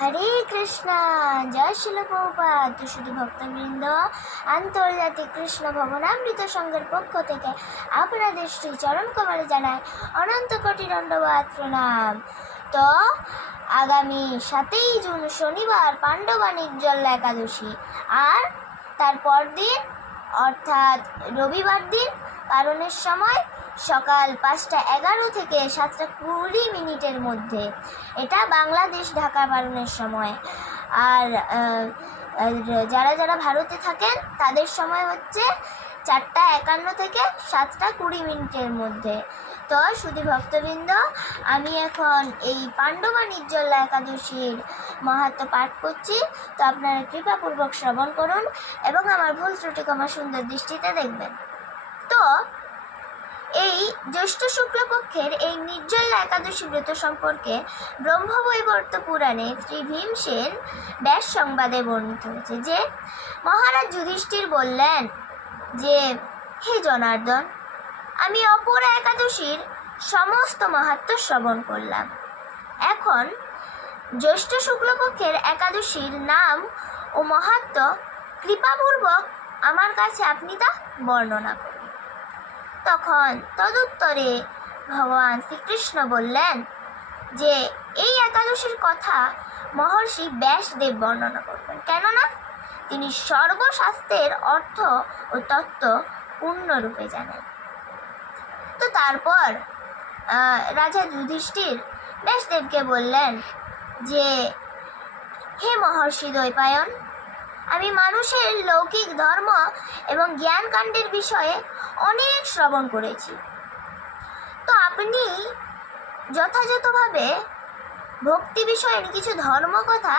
হরে কৃষ্ণ, জয় শিল শুধু ভক্তবৃন্দ, আন্তর্জাতিক কৃষ্ণ ভবনামৃত সংঘের পক্ষ থেকে আপনাদের শ্রী চরণ কমলে জানায় অনন্ত কোটি দণ্ডবাদ প্রণাম। তো, আগামী সাতই জুন শনিবার পাণ্ডবা নির্জল একাদশী। আর তারপর দিন অর্থাৎ রবিবার দিন পালনের সময় সকাল পাঁচটা এগারো থেকে সাতটা কুড়ি মিনিটের মধ্যে। এটা বাংলাদেশ ঢাকা পালনের সময়। আর যারা যারা ভারতে থাকেন, তাদের সময় হচ্ছে চারটা একান্ন থেকে সাতটা কুড়ি মিনিটের মধ্যে। তো শুধু ভক্তবৃন্দ, আমি এখন এই পাণ্ডবা নির্জলা একাদশীর মাহাত্ম পাঠ করছি। তো আপনারা কৃপাপূর্বক শ্রবণ করুন এবং আমার ভুল ত্রুটি ক্ষমা সুন্দর দৃষ্টিতে দেখবেন। তো এই জ্যৈষ্ঠ শুক্লপক্ষের এই নির্জলা একাদশী ব্রত সম্পর্কে ব্রহ্মবৈবর্ত পুরাণে শ্রী ভীমসেন ব্যাস সংবাদে বর্ণিত হয়েছে যে মহারাজ যুধিষ্ঠির বললেন যে, হে জনার্দন, আমি অপর একাদশীর সমস্ত মাহাত্ম শ্রবণ করলাম। এখন জ্যৈষ্ঠ শুক্লপক্ষের একাদশীর নাম ও মাহাত্ম কৃপাপূর্বক আমার কাছে আপনি তা বর্ণনা করুন। তখন তদুত্তরে ভগবান শ্রীকৃষ্ণ বললেন যে, এই একাদশীর কথা মহর্ষি ব্যাসদেব বর্ণনা করবেন। কেননা তিনি সর্বশাস্ত্রের অর্থ ও তত্ত্ব পূর্ণরূপে জানেন। তো তারপর রাজা যুধিষ্ঠির ব্যাসদেবকে বললেন যে, হে মহর্ষি দ্বৈপায়ন আমি মানুষের লৌকিক ধর্ম এবং জ্ঞানকাণ্ডের বিষয়ে অনেক শ্রবণ করেছি। তো আপনি যথাযথভাবে ভক্তি বিষয়ের কিছু ধর্ম কথা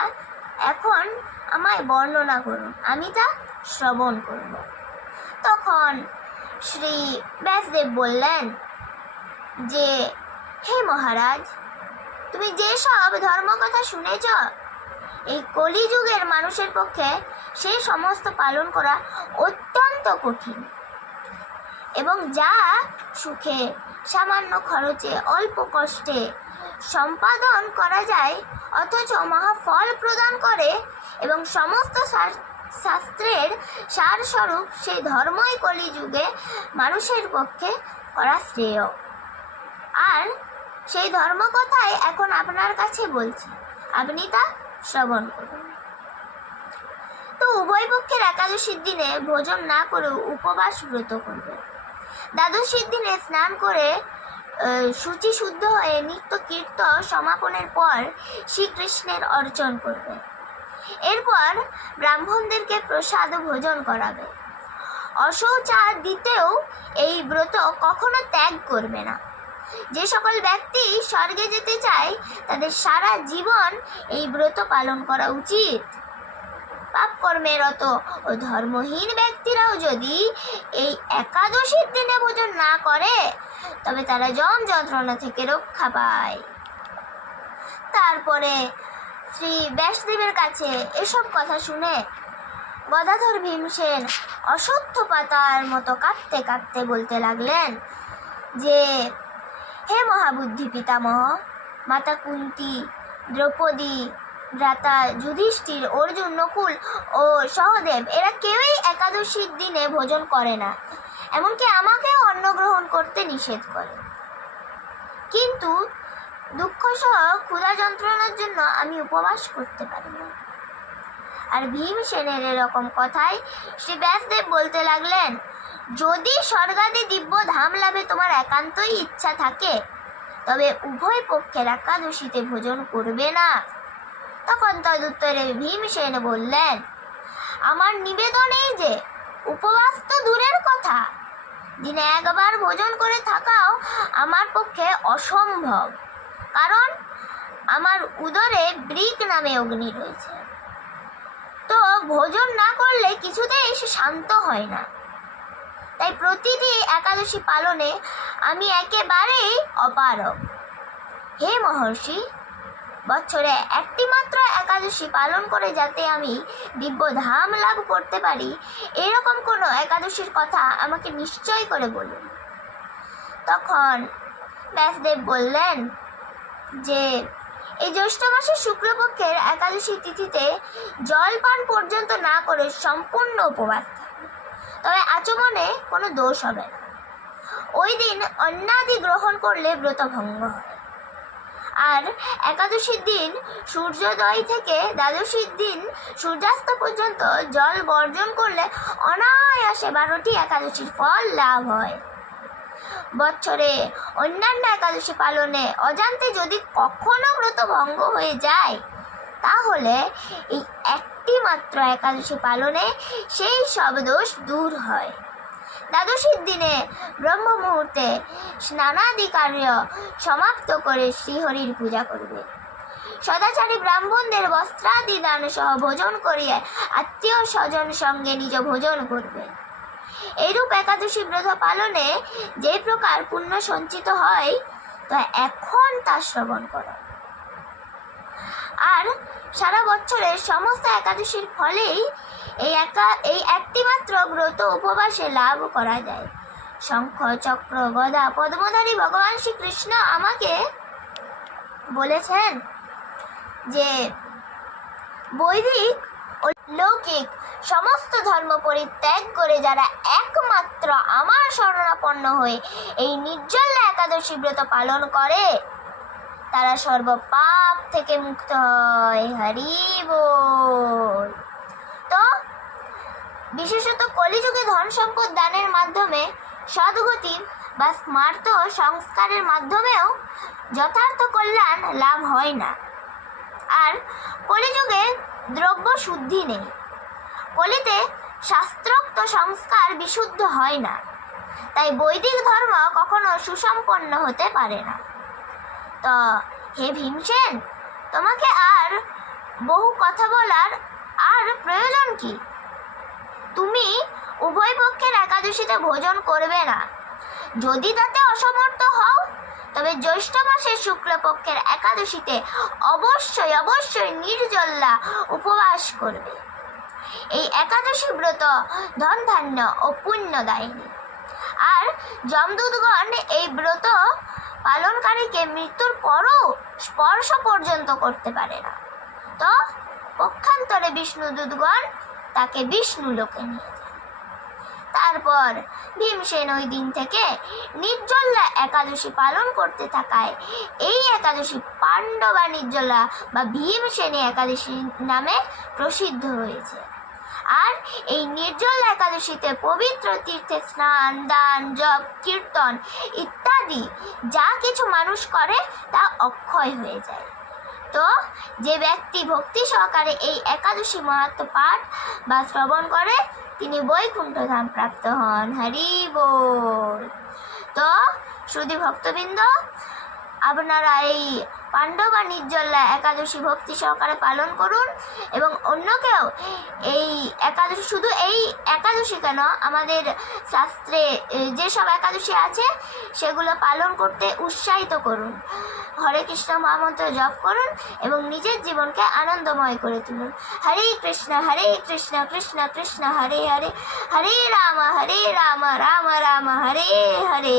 এখন আমায় বর্ণনা করুন, আমি তা শ্রবণ করব। তখন শ্রী ব্যাসদেব বললেন, যে, হে মহারাজ, তুমি যেসব ধর্মকথা শুনেছ এই কলিযুগের মানুষের পক্ষে সেই সমস্ত পালন করা অত্যন্ত কঠিন। এবং যা সুখে, সামান্য খরচে, অল্প কষ্টে সম্পাদন করা যায়, অথচ মহা ফল প্রদান করে এবং সমস্ত শাস্ত্রের সারস্বরূপ সেই ধর্মই কলিযুগে মানুষের পক্ষে করা শ্রেয়। আর সেই ধর্মকথাই এখন আপনার কাছে বলছি। আপনি তা শ্রবণ তো উভয় পক্ষের একাদশীর দিনে ভোজন না করেও উপবাস ব্রত করবে। দ্বাদশীর দিনে স্নান করে শুচি শুদ্ধ হয়ে নিত্য কীর্ত সমাপনের পর শ্রীকৃষ্ণের অর্চন করবে। এরপর ব্রাহ্মণদেরকে প্রসাদ ভোজন করাবে। অশৌচার দিতেও এই ব্রত কখনো ত্যাগ করবে না। যে সকল ব্যক্তি স্বর্গে যেতে চায়, তাদের সারা জীবন এই ব্রত পালন করা উচিত। পাপ কর্মে রত ও ধর্মহীন ব্যক্তিরাও যদি এই একাদশীর দিনে ভোজন না করে, তবে তারা যম যন্ত্রণা থেকে রক্ষা পায়। তারপরে শ্রী ব্যাসদেবের কাছে এসব কথা শুনে গদাধর ভীমসেন অসত্য পাতার মতো কাঁদতে কাঁদতে বলতে লাগলেন যে হে মহাবুদ্ধি পিতামহ মাতা কুন্তি দ্রৌপদী, ভ্রাতা যুধিষ্ঠির, অর্জুন, নকুল ও সহদেব, এরা কেউই একাদশীর দিনে ভোজন করে না। এমনকি আমাকেও অন্ন গ্রহণ করতে নিষেধ করে। কিন্তু দুঃখ সহ ক্ষুধা যন্ত্রণার জন্য আমি উপবাস করতে পারি না। আর ভীমসেনের এরকম কথাই শ্রী ব্যাসদেব বলতে লাগলেন, যদি স্বর্গাদি দিব্য ধাম লাভে তোমার একান্তই ইচ্ছা থাকে, তবে উভয় পক্ষের একাদশীতে ভোজন করবে না। তখন তদুত্তরে ভীমসেন বললেন, আমার নিবেদন এই যে, উপবাস তো দূরের কথা। দিনে একবার ভোজন করে থাকাও আমার পক্ষে অসম্ভব, কারণ আমার উদরে ব্রিক নামে অগ্নি রয়েছে। তো ভোজন না করলে কিছুতেই সে শান্ত হয় না। তাই প্রতিটি একাদশী পালনে আমি একেবারেই অপারগ। হে মহর্ষি, বছরে একটি মাত্র একাদশী পালন করে যাতে আমি দিব্য ধাম লাভ করতে পারি, এরকম কোনো একাদশীর কথা আমাকে নিশ্চয় করে বলুন। তখন ব্যাসদেব বললেন যে এই জ্যৈষ্ঠ মাসের শুক্লপক্ষের একাদশী তিথিতে জলপান পর্যন্ত না করে সম্পূর্ণ উপবাস তবে আচমনে কোনো দোষ হবে না। ওই দিন অন্নাদি গ্রহণ করলে ব্রত ভঙ্গ হয় আর একাদশীর দিন সূর্যোদয় থেকে দ্বাদশীর দিন সূর্যাস্ত পর্যন্ত জল বর্জন করলে অনায়াসে বারোটি একাদশীর ফল লাভ হয়। বছরে অন্যান্য একাদশী পালনে অজান্তে যদি কখনো ব্রত ভঙ্গ হয়ে যায়, তাহলে এই একটি মাত্র একাদশী পালনে সেই সব দোষ দূর হয়। দ্বাদশীর দিনে ব্রহ্ম মুহূর্তে স্নানাদি কার্য সমাপ্ত করে শ্রীহরির পূজা করবে। সদাচারী ব্রাহ্মণদের বস্ত্রাদি দান সহ ভোজন করিয়ে আত্মীয় স্বজন সঙ্গে নিজ ভোজন করবে। এইরূপ একাদশী ব্রত পালনে যে প্রকার পুণ্য সঞ্চিত হয়, তা এখন তা শ্রবণ করো। আর সারা বছরের সমস্ত একাদশীর ফলেই এই একা, এই একটি মাত্র ব্রত উপবাসে লাভ করা যায়। শঙ্খ, চক্র, গদা, পদ্মধারী ভগবান শ্রীকৃষ্ণ আমাকে বলেছেন যে বৈদিক লৌকিক সমস্ত ধর্ম পরিত্যাগ করে যারা একমাত্র আমার শরণাপন্ন হয়ে এই নির্জল্লা একাদশী ব্রত পালন করে, তারা সর্বপাপ থেকে মুক্ত হয়। হরি বল। তো, বিশেষত কলিযুগে ধন সম্পদ দানের মাধ্যমে সদ্গতি বা স্মার্ত সংস্কারের মাধ্যমেও যথার্থ কল্যাণ লাভ হয় না। আর কলিযুগে দ্রব্য শুদ্ধি নেই। কলিতে শাস্ত্রোক্ত সংস্কার বিশুদ্ধ হয় না। তাই বৈদিক ধর্ম কখনো সুসম্পন্ন হতে পারে না। তো হে ভীমসেন, তোমাকে আর বহু কথা বলার আর প্রয়োজন কি? তুমি উভয় পক্ষের একাদশীতে ভোজন করবে না। যদি তাতে অসমর্থ হও তবে জ্যৈষ্ঠ মাসের শুক্লপক্ষের একাদশীতে অবশ্যই অবশ্যই নির্জল্লা উপবাস করবে। এই একাদশী ব্রত ধন ধান্য ও পুণ্যদায়িনী। আর যমদূতগণ এই ব্রত পালনকারীকে মৃত্যুর পরও স্পর্শ পর্যন্ত করতে পারে না। তো পক্ষান্তরে বিষ্ণুদূতগণ তাকে বিষ্ণু লোকে নিয়ে তারপর ভীমসেন ওই দিন থেকে নির্জল্লা একাদশী পালন করতে থাকায়, এই একাদশী পাণ্ডবা নির্জলা বা ভীমসেনী একাদশী নামে প্রসিদ্ধ হয়েছে। আর এই নির্জল একাদশীতে পবিত্র তীর্থে স্নান, দান, জপ, কীর্তন ইত্যাদি যা কিছু মানুষ করে তা অক্ষয় হয়ে যায়। তো যে ব্যক্তি ভক্তি সহকারে এই একাদশী মাহাত্ম পাঠ বা শ্রবণ করে তিনি বৈকুণ্ঠ ধাম প্রাপ্ত হন। হরি বল। তো শ্রুতি ভক্তবৃন্দ আপনারা এই পাণ্ডবা নির্জল্লা একাদশী ভক্তি সহকারে পালন করুন এবং অন্যকেও এই একাদশী শুধু এই একাদশী কেন, আমাদের শাস্ত্রে যেসব একাদশী আছে, সেগুলো পালন করতে উৎসাহিত করুন। হরে কৃষ্ণ মহামন্ত্র জপ করুন এবং নিজের জীবনকে আনন্দময় করে তুলুন। হরে কৃষ্ণ হরে কৃষ্ণ কৃষ্ণ কৃষ্ণ, হরে হরে হরে রাম হরে রাম রাম রাম, হরে হরে।